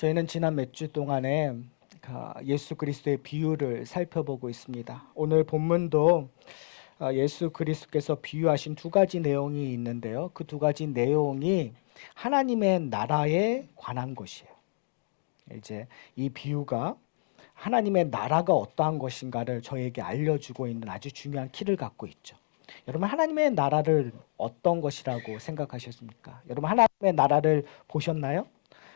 저희는 지난 몇 주 동안에 예수 그리스도의 비유를 살펴보고 있습니다. 오늘 본문도 예수 그리스도께서 비유하신 두 가지 내용이 있는데요. 그 두 가지 내용이 하나님의 나라에 관한 것이에요. 이제 이 비유가 하나님의 나라가 어떠한 것인가를 저에게 알려주고 있는 아주 중요한 키를 갖고 있죠. 여러분, 하나님의 나라를 어떤 것이라고 생각하셨습니까? 여러분, 하나님의 나라를 보셨나요?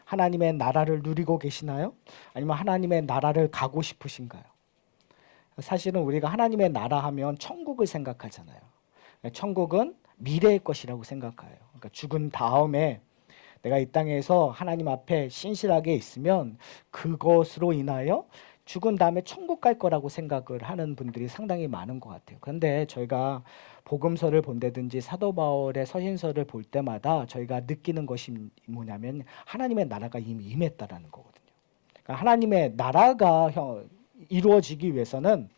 하나님의 나라를 누리고 계시나요? 아니면 하나님의 나라를 가고 싶으신가요? 사실은 우리가 하나님의 나라 하면 천국을 생각하잖아요. 천국은 미래의 것이라고 생각해요. 그러니까 죽은 다음에 내가 이 땅에서 하나님 앞에 신실하게 있으면 그것으로 인하여 죽은 다음에 천국 갈 거라고 생각을 하는 분들이 상당히 많은 것 같아요. 그런데 저희가 복음서를 본다든지 사도 바울의 서신서를 볼 때마다 저희가 느끼는 것이 뭐냐면 하나님의 나라가 이미 임했다라는 거거든요. 그러니까 하나님의 나라가 이루어지기 위해서는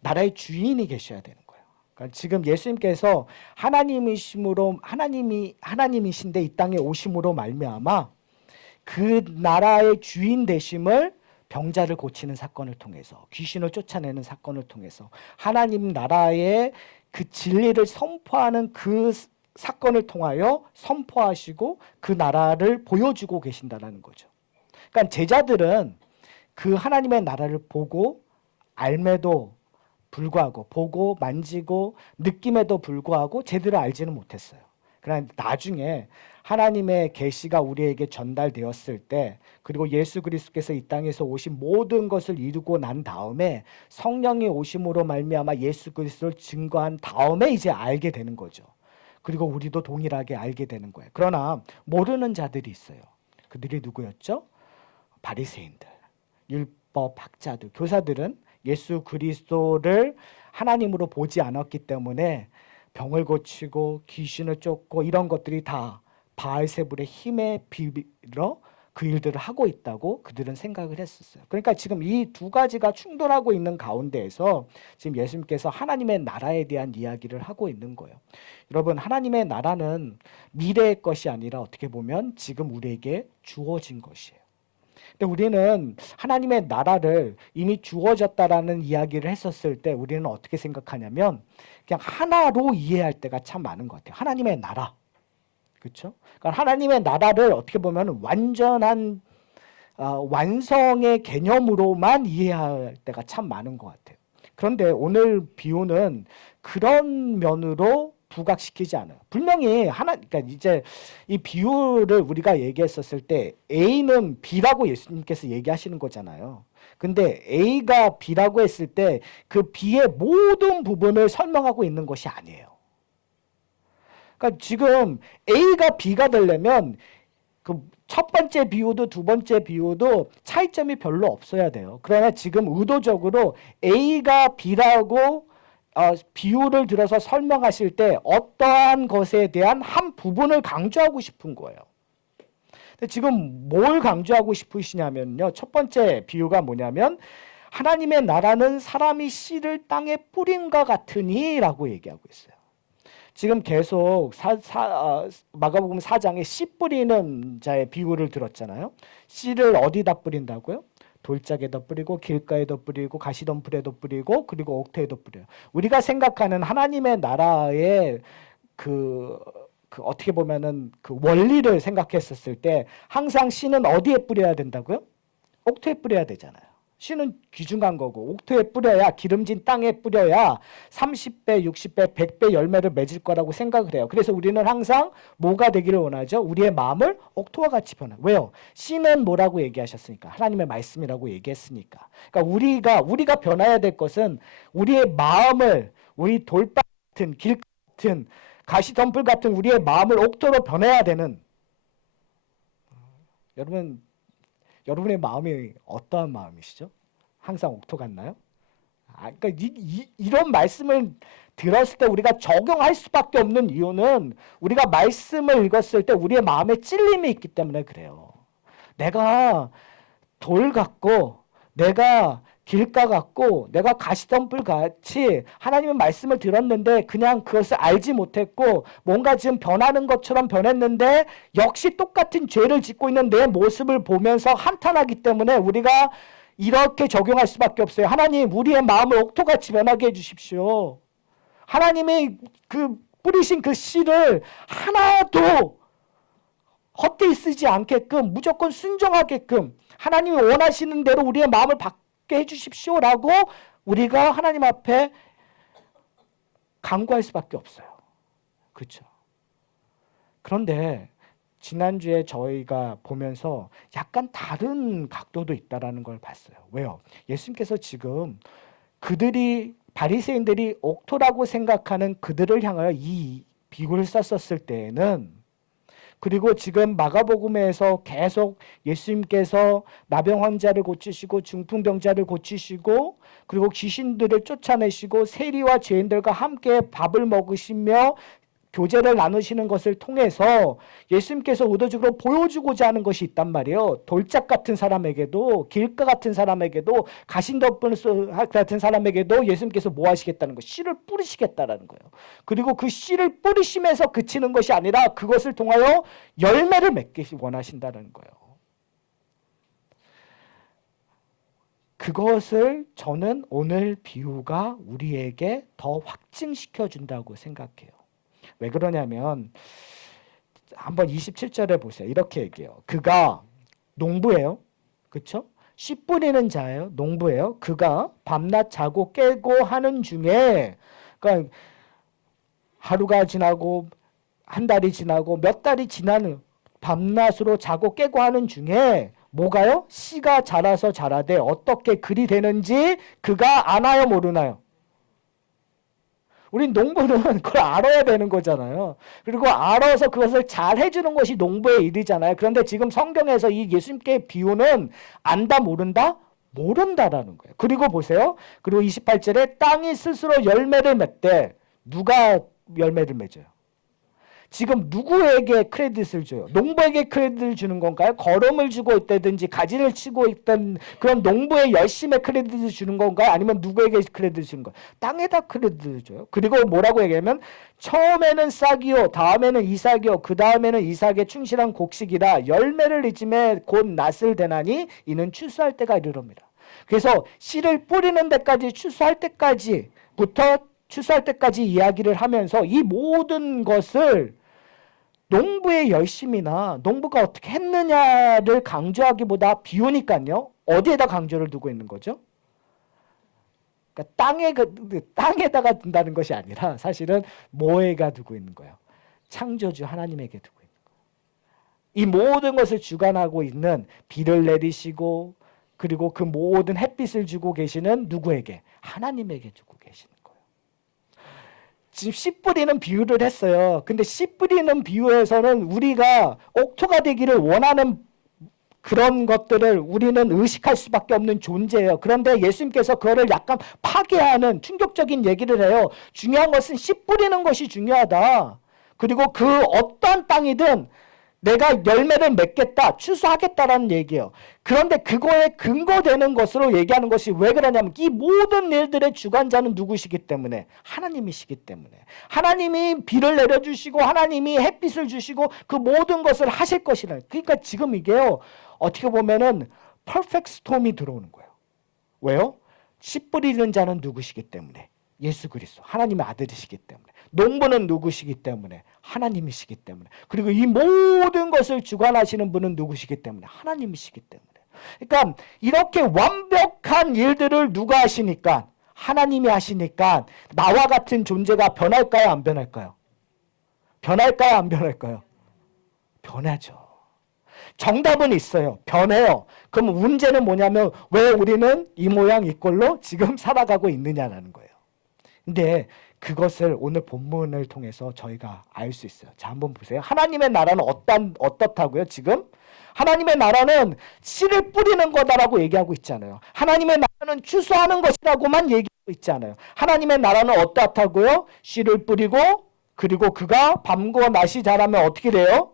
나라의 주인이 계셔야 되는 거예요. 그러니까 지금 예수님께서 하나님이신데 이 땅에 오심으로 말미암아 그 나라의 주인 되심을 병자를 고치는 사건을 통해서, 귀신을 쫓아내는 사건을 통해서 하나님 나라의 그 진리를 선포하는 그 사건을 통하여 선포하시고 그 나라를 보여주고 계신다는 거죠. 그러니까 제자들은 그 하나님의 나라를 보고 알매도 불구하고, 보고 만지고 느낌에도 불구하고 제대로 알지는 못했어요. 그러나 나중에 하나님의 계시가 우리에게 전달되었을 때, 그리고 예수 그리스도께서 이 땅에서 오신 모든 것을 이루고 난 다음에 성령이 오심으로 말미암아 예수 그리스도를 증거한 다음에 이제 알게 되는 거죠. 그리고 우리도 동일하게 알게 되는 거예요. 그러나 모르는 자들이 있어요. 그들이 누구였죠? 바리새인들, 율법 학자들, 교사들은 예수 그리스도를 하나님으로 보지 않았기 때문에 병을 고치고 귀신을 쫓고 이런 것들이 다 바알세불의 힘에 비빌어 그 일들을 하고 있다고 그들은 생각을 했었어요. 그러니까 지금 이 두 가지가 충돌하고 있는 가운데에서 지금 예수님께서 하나님의 나라에 대한 이야기를 하고 있는 거예요. 여러분, 하나님의 나라는 미래의 것이 아니라 어떻게 보면 지금 우리에게 주어진 것이에요. 근데 우리는 하나님의 나라를 이미 주어졌다라는 이야기를 했었을 때 우리는 어떻게 생각하냐면 그냥 하나로 이해할 때가 참 많은 것 같아요. 하나님의 나라. 그렇죠? 그러니까 하나님의 나라를 어떻게 보면 완전한 완성의 개념으로만 이해할 때가 참 많은 것 같아요. 그런데 오늘 비유는 그런 면으로 부각시키지 않아요. 분명히 그러니까 이제 이 비유를 우리가 얘기했었을 때 A는 B라고 예수님께서 얘기하시는 거잖아요. 근데 A가 B라고 했을 때 그 B의 모든 부분을 설명하고 있는 것이 아니에요. 그러니까 지금 A가 B가 되려면 그 첫 번째 비유도 두 번째 비유도 차이점이 별로 없어야 돼요. 그러나 지금 의도적으로 A가 B라고 비유를 들어서 설명하실 때 어떠한 것에 대한 한 부분을 강조하고 싶은 거예요. 근데 지금 뭘 강조하고 싶으시냐면요. 첫 번째 비유가 뭐냐면 하나님의 나라는 사람이 씨를 땅에 뿌린과 같으니 라고 얘기하고 있어요. 지금 계속 마가복음 4장에 씨 뿌리는 자의 비유를 들었잖아요. 씨를 어디다 뿌린다고요? 돌짝에다 뿌리고 길가에도 뿌리고 가시덤불에도 뿌리고 그리고 옥토에도 뿌려요. 우리가 생각하는 하나님의 나라의 그 어떻게 보면은 그 원리를 생각했었을 때 항상 씨는 어디에 뿌려야 된다고요? 옥토에 뿌려야 되잖아요. 씨는 귀중한 거고 옥토에 뿌려야, 기름진 땅에 뿌려야 30배, 60배, 100배 열매를 맺을 거라고 생각을 해요. 그래서 우리는 항상 뭐가 되기를 원하죠? 우리의 마음을 옥토와 같이 변화. 왜요? 씨는 뭐라고 얘기하셨으니까? 하나님의 말씀이라고 얘기했으니까. 그러니까 우리가 변화해야 될 것은 우리의 마음을, 우리 돌밭 같은, 길 같은, 가시덤불 같은 우리의 마음을 옥토로 변해야 되는. 여러분의 마음이 어떠한 마음이시죠? 항상 옥토 같나요? 그러니까 이런 말씀을 들었을 때 우리가 적용할 수밖에 없는 이유는 우리가 말씀을 읽었을 때 우리의 마음에 찔림이 있기 때문에 그래요. 내가 돌 같고 내가 길가 같고 내가 가시덤불 같이 하나님의 말씀을 들었는데 그냥 그것을 알지 못했고 뭔가 지금 변하는 것처럼 변했는데 역시 똑같은 죄를 짓고 있는 내 모습을 보면서 한탄하기 때문에 우리가 이렇게 적용할 수밖에 없어요. 하나님, 우리의 마음을 옥토같이 변하게 해주십시오. 하나님이 그 뿌리신 그 씨를 하나도 헛되이 쓰지 않게끔 무조건 순종하게끔 하나님이 원하시는 대로 우리의 마음을 받게 해주십시오라고 우리가 하나님 앞에 간구할 수밖에 없어요. 그렇죠? 그런데 지난주에 저희가 보면서 약간 다른 각도도 있다라는 걸 봤어요. 왜요? 예수님께서 지금 그들이 바리새인들이 옥토라고 생각하는 그들을 향하여 이 비유를 썼었을 때에는 그리고 지금 마가복음에서 계속 예수님께서 나병 환자를 고치시고 중풍병자를 고치시고 그리고 귀신들을 쫓아내시고 세리와 죄인들과 함께 밥을 먹으시며 교제를 나누시는 것을 통해서 예수님께서 의도적으로 보여주고자 하는 것이 있단 말이에요. 돌짝 같은 사람에게도 길가 같은 사람에게도 가신덤불 같은 사람에게도 예수님께서 뭐 하시겠다는 거, 씨를 뿌리시겠다라는 거예요. 그리고 그 씨를 뿌리시면서 그치는 것이 아니라 그것을 통하여 열매를 맺기 원하신다는 거예요. 그것을 저는 오늘 비유가 우리에게 더 확증시켜 준다고 생각해요. 왜 그러냐면 한번 27절에 보세요. 이렇게 얘기해요. 그가 농부예요. 그렇죠? 씨 뿌리는 자예요. 농부예요. 그가 밤낮 자고 깨고 하는 중에 그러니까 하루가 지나고 한 달이 지나고 몇 달이 지나는 밤낮으로 자고 깨고 하는 중에 뭐가요? 씨가 자라서 자라되 어떻게 그리 되는지 그가 아나요 모르나요? 우린 농부는 그걸 알아야 되는 거잖아요. 그리고 알아서 그것을 잘 해주는 것이 농부의 일이잖아요. 그런데 지금 성경에서 이 예수님께 비유는 안다 모른다? 모른다라는 거예요. 그리고 보세요. 그리고 28절에 땅이 스스로 열매를 맺되 누가 열매를 맺어요? 지금 누구에게 크레딧을 줘요? 농부에게 크레딧을 주는 건가요? 걸음을 주고 있다든지 가지를 치고 있던 그런 농부의 열심에 크레딧을 주는 건가요? 아니면 누구에게 크레딧을 주는 거예요? 땅에다 크레딧을 줘요. 그리고 뭐라고 얘기하면 처음에는 싹이요 다음에는 이삭이요 그 다음에는 이삭의 충실한 곡식이라 열매를 잊음에 곧 낫을 대나니 이는 추수할 때가 이르릅니다. 그래서 씨를 뿌리는 데까지 추수할 때까지부터 추수할 때까지 이야기를 하면서 이 모든 것을 농부의 열심이나 농부가 어떻게 했느냐를 강조하기보다 비우니까요. 어디에다 강조를 두고 있는 거죠? 그러니까 땅에다가 둔다는 것이 아니라 사실은 뭐에가 두고 있는 거예요? 창조주 하나님에게 두고 있는 거예요. 이 모든 것을 주관하고 있는 비를 내리시고 그리고 그 모든 햇빛을 주고 계시는 누구에게? 하나님에게 주고 계시는 거예요. 지금 씨 뿌리는 비유를 했어요. 근데 씨 뿌리는 비유에서는 우리가 옥토가 되기를 원하는 그런 것들을 우리는 의식할 수밖에 없는 존재예요. 그런데 예수님께서 그거를 약간 파괴하는 충격적인 얘기를 해요. 중요한 것은 씨 뿌리는 것이 중요하다. 그리고 그 어떠한 땅이든 내가 열매를 맺겠다, 추수하겠다라는 얘기예요. 그런데 그거에 근거되는 것으로 얘기하는 것이 왜 그러냐면 이 모든 일들의 주관자는 누구시기 때문에 하나님이시기 때문에 하나님이 비를 내려주시고 하나님이 햇빛을 주시고 그 모든 것을 하실 것이라. 그러니까 지금 이게요. 어떻게 보면은 퍼펙트 스톰이 들어오는 거예요. 왜요? 씨 뿌리는 자는 누구시기 때문에 예수 그리스도 하나님의 아들이시기 때문에 농부는 누구시기 때문에 하나님이시기 때문에 그리고 이 모든 것을 주관하시는 분은 누구시기 때문에 하나님이시기 때문에 그러니까 이렇게 완벽한 일들을 누가 하시니까 하나님이 하시니까 나와 같은 존재가 변할까요? 안 변할까요? 변할까요? 안 변할까요? 변하죠. 정답은 있어요. 변해요. 그럼 문제는 뭐냐면 왜 우리는 이 모양 이 꼴로 지금 살아가고 있느냐라는 거예요. 근데 그것을 오늘 본문을 통해서 저희가 알 수 있어요. 자, 한번 보세요. 하나님의 나라는 어떻다고요? 지금 하나님의 나라는 씨를 뿌리는 거다라고 얘기하고 있잖아요. 하나님의 나라는 추수하는 것이라고만 얘기하고 있잖아요. 하나님의 나라는 어떻다고요? 씨를 뿌리고 그리고 그가 밤과 낮이 자라면 어떻게 돼요?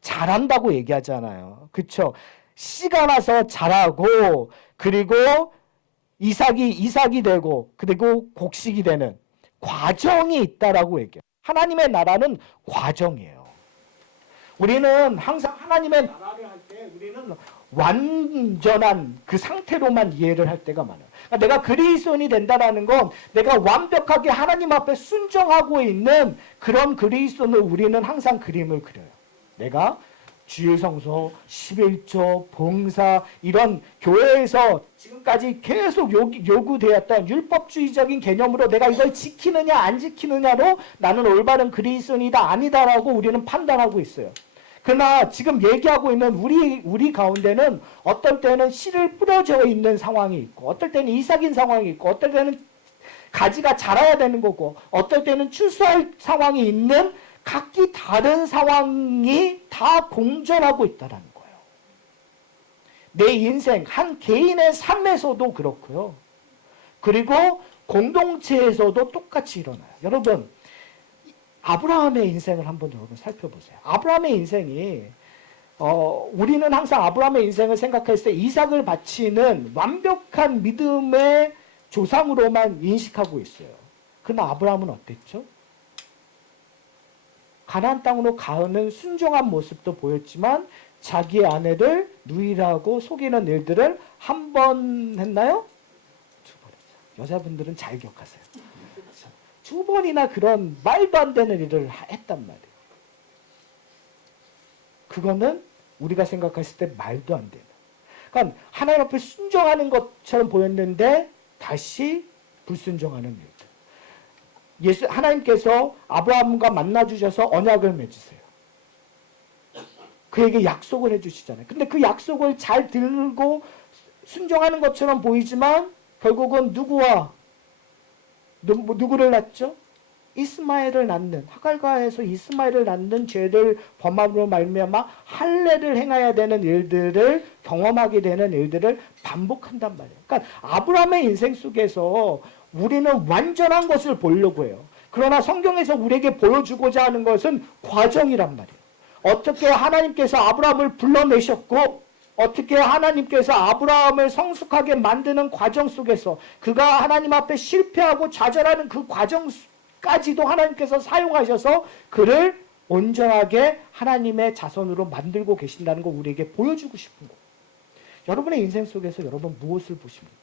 자란다고 얘기하잖아요. 그렇죠? 씨가 나서 자라고 그리고 이삭이 되고 그리고 곡식이 되는 과정이 있다라고 얘기해요. 하나님의 나라는 과정이에요. 우리는 항상 하나님의 나라를 할 때 우리는 완전한 그 상태로만 이해를 할 때가 많아요. 그러니까 내가 그리스도인이 된다라는 건 내가 완벽하게 하나님 앞에 순종하고 있는 그런 그리스도인을 우리는 항상 그림을 그려요. 내가 주일 성소, 11조, 봉사 이런 교회에서 지금까지 계속 요구되었던 율법주의적인 개념으로 내가 이걸 지키느냐 안 지키느냐로 나는 올바른 그리스도인이다 아니다라고 우리는 판단하고 있어요. 그러나 지금 얘기하고 있는 우리 가운데는 어떨 때는 씨를 뿌려져 있는 상황이 있고 어떨 때는 이삭인 상황이 있고 어떨 때는 가지가 자라야 되는 거고 어떨 때는 추수할 상황이 있는 각기 다른 상황이 다 공존하고 있다는 거예요. 내 인생 한 개인의 삶에서도 그렇고요. 그리고 공동체에서도 똑같이 일어나요. 여러분 아브라함의 인생을 한번 여러분 살펴보세요. 아브라함의 인생이 우리는 항상 아브라함의 인생을 생각했을 때 이삭을 바치는 완벽한 믿음의 조상으로만 인식하고 있어요. 그러나 아브라함은 어땠죠? 가나안 땅으로 가는 순종한 모습도 보였지만 자기의 아내를 누이라고 속이는 일들을 한 번 했나요? 두 번 했죠. 여자분들은 잘 기억하세요. 두 번이나 그런 말도 안 되는 일을 했단 말이에요. 그거는 우리가 생각했을 때 말도 안 되는. 그러니까 하나님 앞에 순종하는 것처럼 보였는데 다시 불순종하는 일들. 하나님께서 아브라함과 만나 주셔서 언약을 맺으세요. 그에게 약속을 해주시잖아요. 근데 그 약속을 잘 들고 순종하는 것처럼 보이지만 결국은 누구를 낳죠? 이스마엘을 낳는 하갈과에서 이스마엘을 낳는 죄를 범함으로 말미암아 할례를 행해야 되는 일들을 경험하게 되는 일들을 반복한단 말이에요. 그러니까 아브라함의 인생 속에서 우리는 완전한 것을 보려고 해요. 그러나 성경에서 우리에게 보여주고자 하는 것은 과정이란 말이에요. 어떻게 하나님께서 아브라함을 불러내셨고 어떻게 하나님께서 아브라함을 성숙하게 만드는 과정 속에서 그가 하나님 앞에 실패하고 좌절하는 그 과정까지도 하나님께서 사용하셔서 그를 온전하게 하나님의 자손으로 만들고 계신다는 거 우리에게 보여주고 싶은 거예요. 여러분의 인생 속에서 여러분 무엇을 보십니까?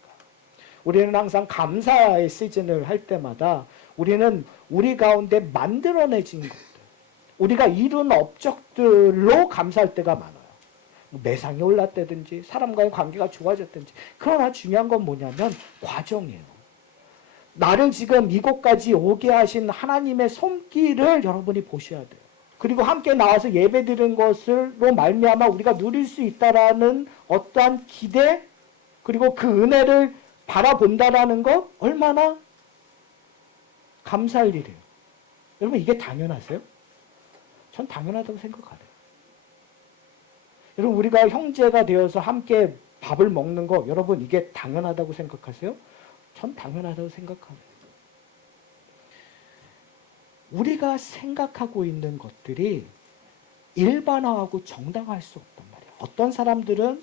우리는 항상 감사의 시즌을 할 때마다 우리는 우리 가운데 만들어내진 것들, 우리가 이룬 업적들로 감사할 때가 많아요. 매상이 올랐다든지 사람과의 관계가 좋아졌든지. 그러나 중요한 건 뭐냐면 과정이에요. 나를 지금 이곳까지 오게 하신 하나님의 손길을 여러분이 보셔야 돼요. 그리고 함께 나와서 예배드리는 것으로 말미암아 우리가 누릴 수 있다라는 어떠한 기대 그리고 그 은혜를 바라본다라는 것 얼마나 감사할 일이에요. 여러분 이게 당연하세요? 전 당연하다고 생각 안 해요. 여러분 우리가 형제가 되어서 함께 밥을 먹는 거 여러분 이게 당연하다고 생각하세요? 전 당연하다고 생각합니다. 우리가 생각하고 있는 것들이 일반화하고 정당화할 수 없단 말이에요. 어떤 사람들은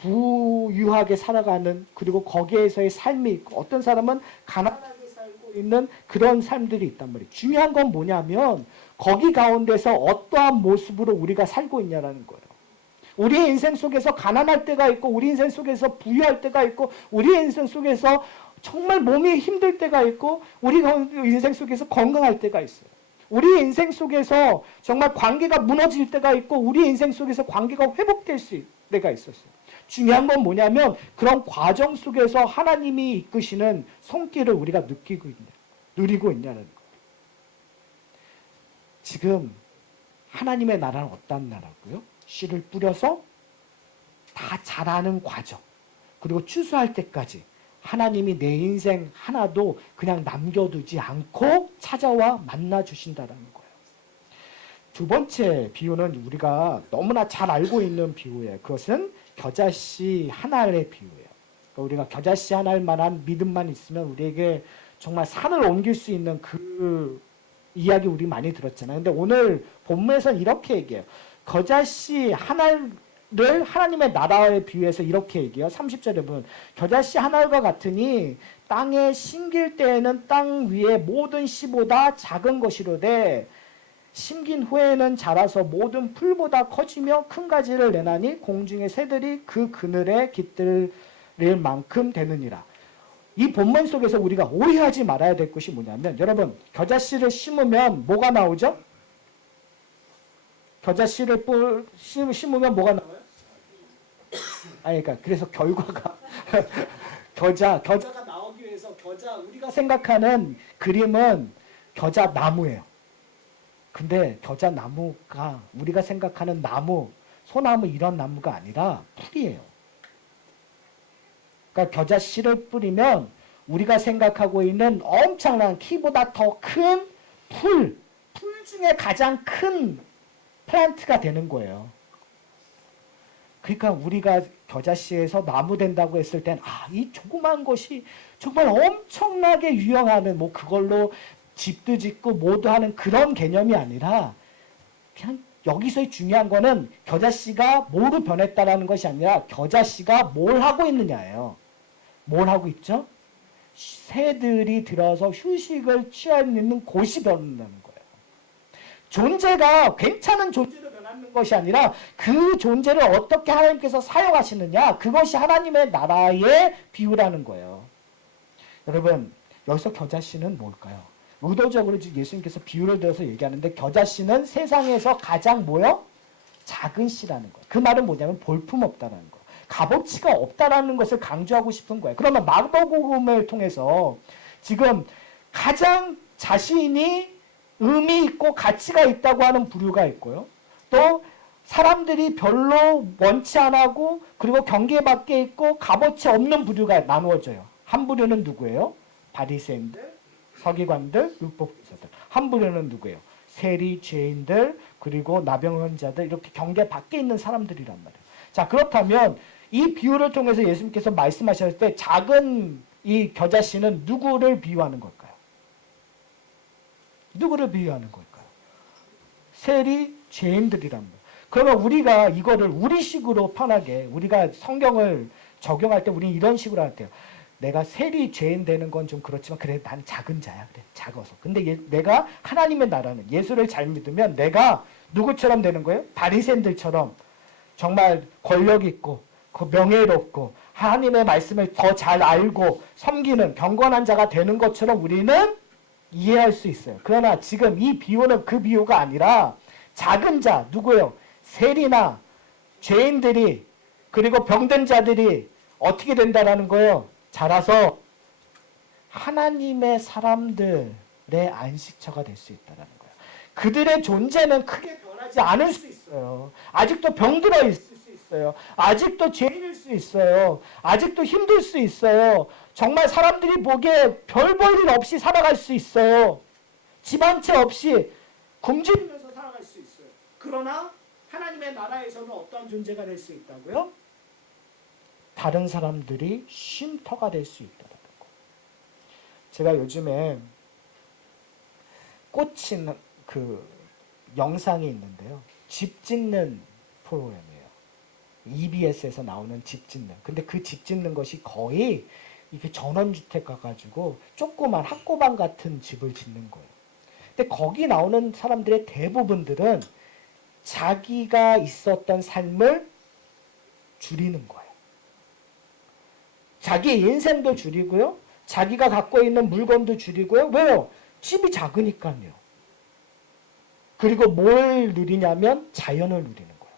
부유하게 살아가는 그리고 거기에서의 삶이 있고 어떤 사람은 가난하게 살고 있는 그런 삶들이 있단 말이에요. 중요한 건 뭐냐면 거기 가운데서 어떠한 모습으로 우리가 살고 있냐라는 거예요. 우리의 인생 속에서 가난할 때가 있고 우리 인생 속에서 부유할 때가 있고 우리의 인생 속에서 정말 몸이 힘들 때가 있고 우리 인생 속에서 건강할 때가 있어요. 우리 인생 속에서 정말 관계가 무너질 때가 있고 우리 인생 속에서 관계가 회복될 수 있을 때가 있었어요. 중요한 건 뭐냐면 그런 과정 속에서 하나님이 이끄시는 손길을 우리가 누리고 있냐는 거예요. 지금 하나님의 나라는 어떤 나라고요? 씨를 뿌려서 다 자라는 과정 그리고 추수할 때까지 하나님이 내 인생 하나도 그냥 남겨두지 않고 찾아와 만나 주신다는 거예요. 두 번째 비유는 우리가 너무나 잘 알고 있는 비유예요. 그것은 겨자씨 한 알의 비유예요. 그러니까 우리가 겨자씨 한 알 만한 믿음만 있으면 우리에게 정말 산을 옮길 수 있는 그 이야기 우리 많이 들었잖아요. 근데 오늘 본문에서는 이렇게 얘기해요. 겨자씨 한 알이 하나님의 나라에 비유해서 이렇게 얘기해요. 30절에 보면 겨자씨 하나가 같으니 땅에 심길 때에는 땅 위에 모든 씨보다 작은 것이로되 심긴 후에는 자라서 모든 풀보다 커지며 큰 가지를 내나니 공중의 새들이 그 그늘에 깃들 만큼 되느니라. 이 본문 속에서 우리가 오해하지 말아야 될 것이 뭐냐면, 여러분, 겨자씨를 심으면 뭐가 나오죠? 겨자씨를 심으면 뭐가 나와요? 아니, 그러니까 그래서 결과가 겨자가 나오기 위해서 우리가 생각하는 그림은 겨자 나무예요. 근데 겨자 나무가 우리가 생각하는 나무, 소나무 이런 나무가 아니라 풀이에요. 그러니까 겨자씨를 뿌리면 우리가 생각하고 있는 엄청난 키보다 더 큰 풀 중에 가장 큰 플란트가 되는 거예요. 그러니까 우리가 겨자씨에서 나무 된다고 했을 땐 이 조그만 것이 정말 엄청나게 유용하는 그걸로 집도 짓고 뭐도 하는 그런 개념이 아니라, 그냥 여기서의 중요한 거는 겨자씨가 뭐로 변했다라는 것이 아니라 겨자씨가 뭘 하고 있느냐예요. 뭘 하고 있죠? 새들이 들어서 휴식을 취할 수 있는 곳이 변한다는 거예요. 존재가 괜찮은 존재로 변하는 것이 아니라 그 존재를 어떻게 하나님께서 사용하시느냐, 그것이 하나님의 나라의 비유라는 거예요. 여러분, 여기서 겨자씨는 뭘까요? 의도적으로 예수님께서 비유를 들어서 얘기하는데, 겨자씨는 세상에서 가장 작은 씨라는 거예요. 그 말은 뭐냐면 볼품없다라는 거예요. 값어치가 없다라는 것을 강조하고 싶은 거예요. 그러면 마가복음을 통해서 지금 가장 자신이 의미 있고 가치가 있다고 하는 부류가 있고요. 또 사람들이 별로 원치 안 하고 그리고 경계 밖에 있고 값어치 없는 부류가 나누어져요. 한 부류는 누구예요? 바리새인들, 서기관들, 율법교사들. 한 부류는 누구예요? 세리, 죄인들, 그리고 나병원자들, 이렇게 경계 밖에 있는 사람들이란 말이에요. 자, 그렇다면 이 비유를 통해서 예수님께서 말씀하셨을 때 작은 이 겨자씨는 누구를 비유하는 걸까요? 누구를 비유하는 걸까요? 세리, 죄인들이란 말이에요. 그러면 우리가 이거를 우리식으로 편하게, 우리가 성경을 적용할 때 우리는 이런 식으로 할 때요. 내가 세리 죄인 되는 건 좀 그렇지만 그래, 난 작은 자야. 그래, 작아서. 근데 내가 하나님의 나라는, 예수를 잘 믿으면 내가 누구처럼 되는 거예요? 바리새인들처럼 정말 권력 있고 명예롭고 하나님의 말씀을 더 잘 알고 섬기는 경건한 자가 되는 것처럼 우리는 이해할 수 있어요. 그러나 지금 이 비유는 그 비유가 아니라 작은 자, 누구예요? 세리나 죄인들이, 그리고 병든 자들이 어떻게 된다라는 거예요? 자라서 하나님의 사람들의 안식처가 될 수 있다는 거예요. 그들의 존재는 크게 변하지 않을 수 있어요. 아직도 병들어 있을 수 있어요. 아직도 죄인일 수 있어요. 아직도 힘들 수 있어요. 정말 사람들이 보기에 별 볼 일 없이 살아갈 수 있어요. 집 한 채 없이 굶주리면서 살아갈 수 있어요. 그러나 하나님의 나라에서는 어떤 존재가 될 수 있다고요? 다른 사람들이 쉼터가 될 수 있다는 거. 제가 요즘에 꽂힌 그 영상이 있는데요. 집 짓는 프로그램이에요. EBS에서 나오는 집 짓는. 근데 그 집 짓는 것이 거의 이게 전원주택 가가지고 조그만 학고방 같은 집을 짓는 거예요. 근데 거기 나오는 사람들의 대부분들은 자기가 있었던 삶을 줄이는 거예요. 자기 인생도 줄이고요. 자기가 갖고 있는 물건도 줄이고요. 왜요? 집이 작으니까요. 그리고 뭘 누리냐면 자연을 누리는 거예요.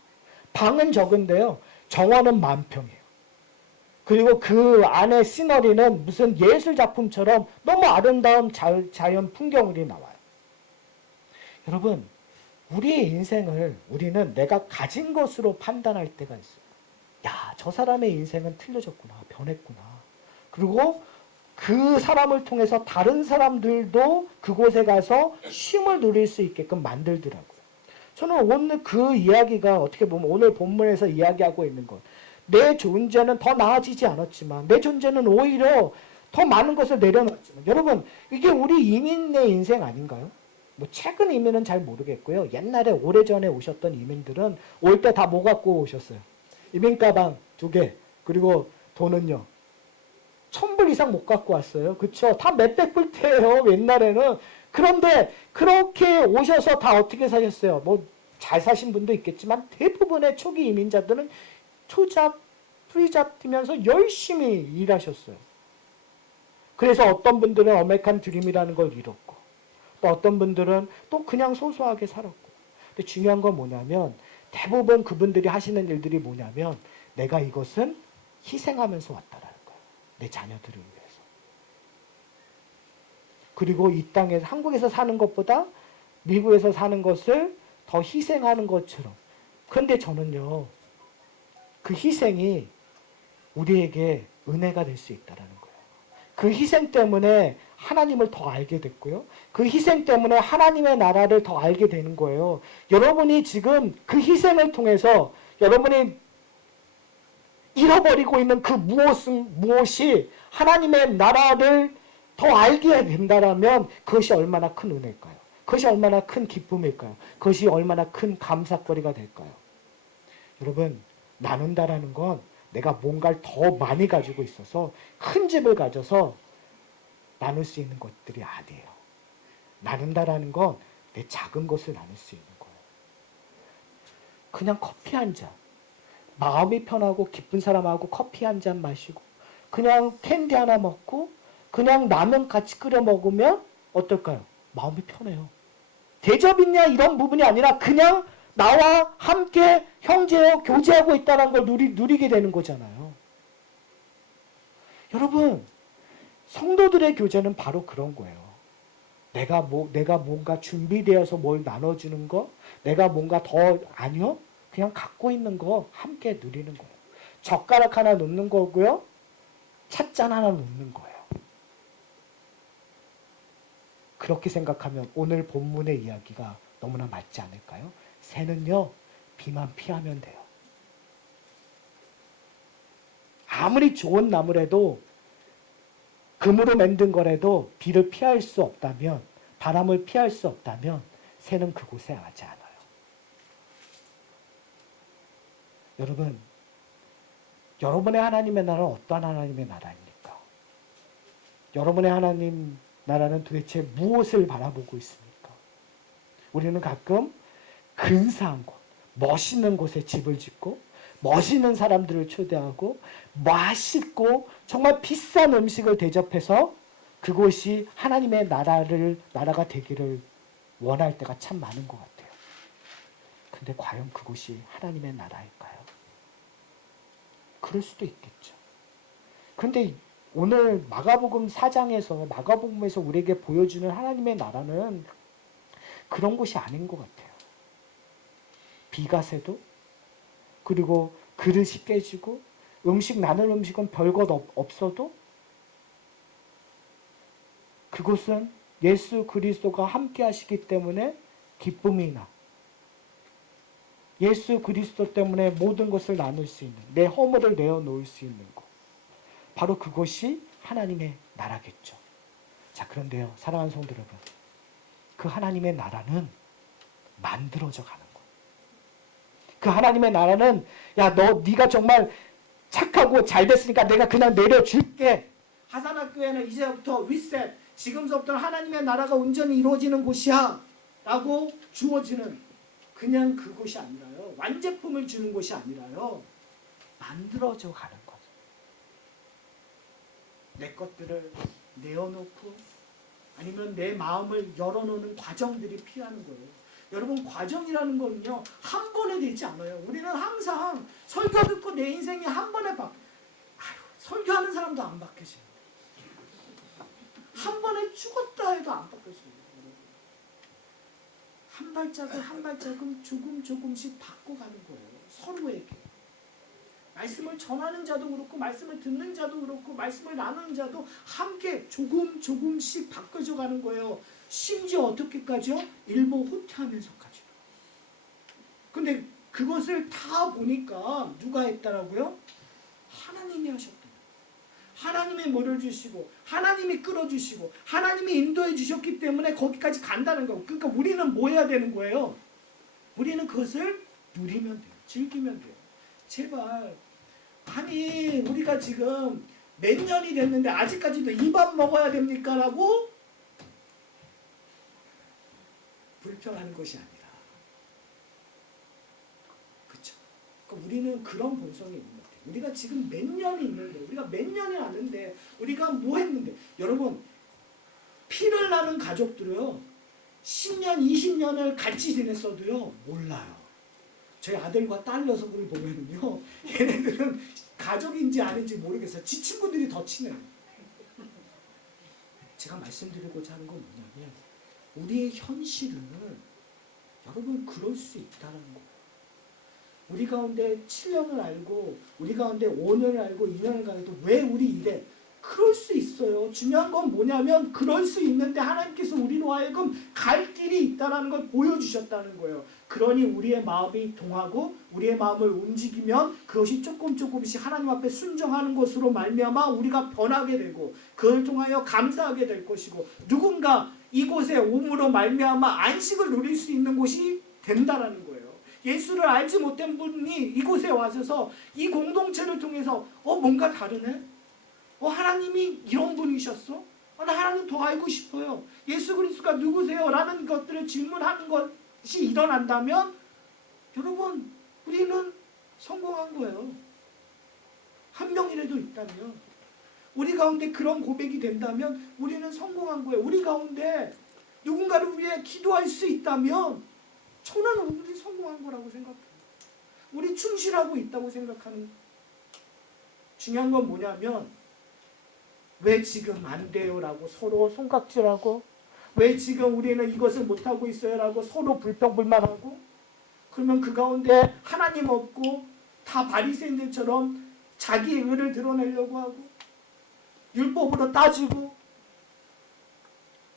방은 적은데요. 정원은 만평이에요. 그리고 그 안에 시너리는 무슨 예술 작품처럼 너무 아름다운 자연 풍경들이 나와요. 여러분, 우리의 인생을 우리는 내가 가진 것으로 판단할 때가 있어요. 야, 저 사람의 인생은 틀려졌구나. 변했구나. 그리고 그 사람을 통해서 다른 사람들도 그곳에 가서 쉼을 누릴 수 있게끔 만들더라고요. 저는 오늘 그 이야기가 어떻게 보면 오늘 본문에서 이야기하고 있는 것, 내 존재는 더 나아지지 않았지만 내 존재는 오히려 더 많은 것을 내려놨지만, 여러분, 이게 우리 이민의 인생 아닌가요? 뭐 최근 이민은 잘 모르겠고요. 옛날에 오래전에 오셨던 이민들은 올 때 다 뭐 갖고 오셨어요? 이민 가방 2개, 그리고 돈은요 1,000불 이상 못 갖고 왔어요. 그쵸? 다 몇백 불대예요 옛날에는. 그런데 그렇게 오셔서 다 어떻게 사셨어요? 뭐 잘 사신 분도 있겠지만 대부분의 초기 이민자들은 투잡, 프리잡 뛰면서 열심히 일하셨어요. 그래서 어떤 분들은 어메리칸 드림이라는 걸 이뤘고, 또 어떤 분들은 또 그냥 소소하게 살았고. 근데 중요한 건 뭐냐면 대부분 그분들이 하시는 일들이 뭐냐면 내가 이것은 희생하면서 왔다라는 거예요. 내 자녀들을 위해서. 그리고 이 땅에서 한국에서 사는 것보다 미국에서 사는 것을 더 희생하는 것처럼. 그런데 저는요, 그 희생이 우리에게 은혜가 될 수 있다라는 거예요. 그 희생 때문에 하나님을 더 알게 됐고요. 그 희생 때문에 하나님의 나라를 더 알게 되는 거예요. 여러분이 지금 그 희생을 통해서 여러분이 잃어버리고 있는 그 무엇이 하나님의 나라를 더 알게 된다면 그것이 얼마나 큰 은혜일까요? 그것이 얼마나 큰 기쁨일까요? 그것이 얼마나 큰 감사거리가 될까요? 여러분, 나눈다라는 건 내가 뭔가를 더 많이 가지고 있어서 큰 집을 가져서 나눌 수 있는 것들이 아니에요. 나눈다라는 건 내 작은 것을 나눌 수 있는 거예요. 그냥 커피 한 잔. 마음이 편하고 기쁜 사람하고 커피 한 잔 마시고 그냥 캔디 하나 먹고 그냥 라면 같이 끓여 먹으면 어떨까요? 마음이 편해요. 대접이냐 이런 부분이 아니라 그냥 나와 함께 형제요 교제하고 있다는 걸 누리게 되는 거잖아요. 여러분, 성도들의 교제는 바로 그런 거예요. 내가 뭔가 준비되어서 뭘 나눠주는 거, 내가 뭔가 더 아니요, 그냥 갖고 있는 거 함께 누리는 거예요. 젓가락 하나 놓는 거고요, 찻잔 하나 놓는 거예요. 그렇게 생각하면 오늘 본문의 이야기가 너무나 맞지 않을까요? 새는요, 비만 피하면 돼요. 아무리 좋은 나무라도 금으로 만든 거라도 비를 피할 수 없다면, 바람을 피할 수 없다면 새는 그곳에 하지 않아요. 여러분, 여러분의 하나님의 나라는 어떠한 하나님의 나라입니까? 여러분의 하나님 나라는 도대체 무엇을 바라보고 있습니까? 우리는 가끔 근사한 곳, 멋있는 곳에 집을 짓고 멋있는 사람들을 초대하고 맛있고 정말 비싼 음식을 대접해서 그곳이 하나님의 나라가 되기를 원할 때가 참 많은 것 같아요. 근데 과연 그곳이 하나님의 나라일까요? 그럴 수도 있겠죠. 그런데 오늘 마가복음 4장에서 마가복음에서 우리에게 보여주는 하나님의 나라는 그런 곳이 아닌 것 같아요. 비가 새도, 그리고 그릇이 깨지고 나눌 음식은 별것 없어도 그곳은 예수 그리스도가 함께 하시기 때문에 기쁨이 나. 예수 그리스도 때문에 모든 것을 나눌 수 있는, 내 허물을 내어놓을 수 있는 것. 바로 그것이 하나님의 나라겠죠. 자, 그런데요, 사랑하는 성도 여러분, 그 하나님의 나라는 만들어져 가는 거예요. 그 하나님의 나라는 네가 정말 착하고 잘 됐으니까 내가 그냥 내려줄게. 하산학교에는 이제부터 리셋, 지금서부터 하나님의 나라가 온전히 이루어지는 곳이야 라고 주어지는 그냥 그곳이 아니라요, 완제품을 주는 곳이 아니라요, 만들어져 가는 거죠. 내 것들을 내어놓고 아니면 내 마음을 열어놓는 과정들이 필요한 거예요. 여러분, 과정이라는 거는요, 한 번에 되지 않아요. 우리는 항상 설교 듣고 내 인생이 한 번에 설교하는 사람도 안 바뀌어져요. 한 번에 죽었다 해도 안 바뀌어져요. 한 발짝을 한 발짝을 조금씩 바꿔가는 거예요. 서로에게. 말씀을 전하는 자도 그렇고 말씀을 듣는 자도 그렇고 말씀을 나누는 자도 함께 조금씩 바꿔져 가는 거예요. 심지어 어떻게까지요? 일보 후퇴하면서까지. 근데 그것을 다 보니까 누가 했다라고요? 하나님이 하셨다. 하나님이 뭐를 주시고 하나님이 끌어주시고 하나님이 인도해 주셨기 때문에 거기까지 간다는 거고. 그러니까 우리는 뭐 해야 되는 거예요? 우리는 그것을 누리면 돼요. 즐기면 돼요. 제발. 아니 우리가 지금 몇 년이 됐는데 아직까지도 이 밥 먹어야 됩니까? 라고 불평하는 것이 아니라, 그렇죠? 그러니까 우리는 그런 본성이 있는 것 같아요. 우리가 지금 몇 년이 있는데, 우리가 몇 년이 왔는데, 우리가 뭐 했는데, 여러분 피를 나는 가족들은요 10년, 20년을 같이 지냈어도요 몰라요. 저희 아들과 딸 녀석을 보면요 얘네들은 가족인지 아닌지 모르겠어요. 지 친구들이 더 친해요. 제가 말씀드리고자 하는 건 뭐냐면, 우리의 현실은 여러분 그럴 수 있다는 거예요. 우리 가운데 7년을 알고, 우리 가운데 5년을 알고 2년을 가도 왜 우리 이래? 그럴 수 있어요. 중요한 건 뭐냐면 그럴 수 있는데 하나님께서 우리로 하여금 갈 길이 있다는 걸 보여주셨다는 거예요. 그러니 우리의 마음이 동하고 우리의 마음을 움직이면 그것이 조금씩 하나님 앞에 순종하는 것으로 말미암아 우리가 변하게 되고, 그걸 통하여 감사하게 될 것이고, 누군가 이곳에 옴으로 말미암아 안식을 누릴 수 있는 곳이 된다라는 거예요. 예수를 알지 못한 분이 이곳에 와서 이 공동체를 통해서 뭔가 다르네? 하나님이 이런 분이셨어? 나 하나님 더 알고 싶어요. 예수 그리스도가 누구세요? 라는 것들을 질문하는 것이 일어난다면 여러분 우리는 성공한 거예요. 한 명이라도 있다면, 우리 가운데 그런 고백이 된다면 우리는 성공한 거예요. 우리 가운데 누군가를 위해 기도할 수 있다면 저는 우리 성공한 거라고 생각해요. 우리 충실하고 있다고 생각하는. 중요한 건 뭐냐면, 왜 지금 안 돼요? 라고 서로 손깍질하고, 왜 지금 우리는 이것을 못하고 있어요? 라고 서로 불평불만하고, 그러면 그 가운데 하나님 없고 다 바리새인들처럼 자기의 의를 드러내려고 하고, 율법으로 따지고,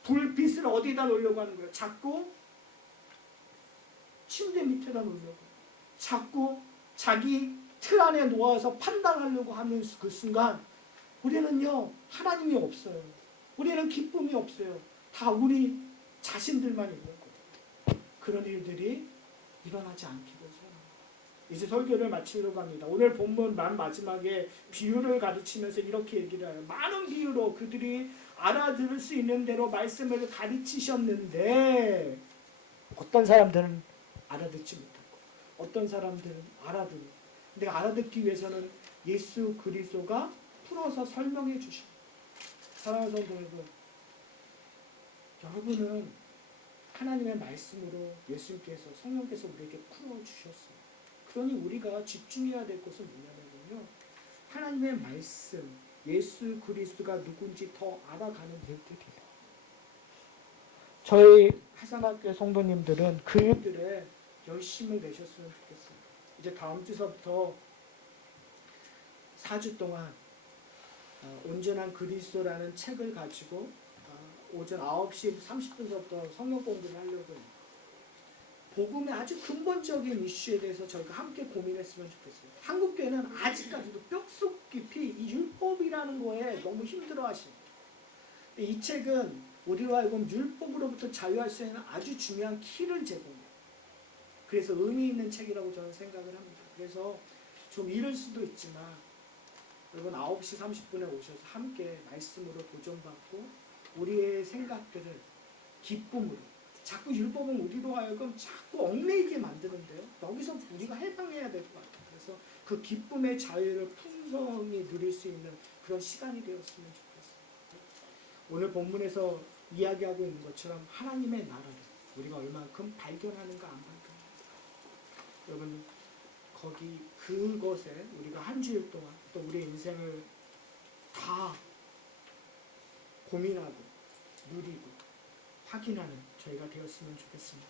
불빛을 어디다 놓으려고 하는 거예요? 자꾸 침대 밑에다 놓으려고, 자꾸 자기 틀 안에 놓아서 판단하려고 하는 그 순간 우리는요 하나님이 없어요. 우리는 기쁨이 없어요. 다 우리 자신들만 있는 거예요. 그런 일들이 일어나지 않기를 소원합니다. 이제 설교를 마치려고 합니다. 오늘 본문 맨 마지막에 비유를 가르치면서 이렇게 얘기를 해요. 많은 비유로 그들이 알아들을 수 있는 대로 말씀을 가르치셨는데, 어떤 사람들은 알아듣지 못하고 어떤 사람들은 알아듣고, 근데 알아듣기 위해서는 예수 그리스도가 풀어서 설명해 주십니다. 사랑하는 성도 여러분, 여러분은 하나님의 말씀으로 예수님께서, 성령께서 우리에게 풀어주셨어요. 그러니 우리가 집중해야 될 것은 뭐냐면요, 하나님의 말씀, 예수 그리스도가 누군지 더 알아가는 일들이에요. 저희 하산학교 성도님들은 그 일들에 열심을 내셨으면 좋겠어요. 이제 다음 주서부터 4주 동안 온전한 그리스도라는 책을 가지고 오전 9시 30분서부터 성경 공부를 하려고 해요. 복음의 아주 근본적인 이슈에 대해서 저희가 함께 고민했으면 좋겠어요. 한국교회는 아직까지도 뼛속 깊이 이 율법이라는 거에 너무 힘들어하십니다. 이 책은 우리로 하여금 율법으로부터 자유할 수 있는 아주 중요한 키를 제공해요. 그래서 의미 있는 책이라고 저는 생각을 합니다. 그래서 좀 이를 수도 있지만 여러분 9시 30분에 오셔서 함께 말씀으로 도전받고 우리의 생각들을 기쁨으로, 자꾸 율법은 우리로 하여금 자꾸 얽매이게 만드는데요. 여기서 우리가 해방해야 될 것 같아요. 그래서 그 기쁨의 자유를 풍성히 누릴 수 있는 그런 시간이 되었으면 좋겠습니다. 오늘 본문에서 이야기하고 있는 것처럼 하나님의 나라를 우리가 얼만큼 발견하는가 안 발견하는가. 여러분 거기 그것에 우리가 한 주일 동안 또 우리의 인생을 다 고민하고 누리고 확인하는 저희가 되었으면 좋겠습니다.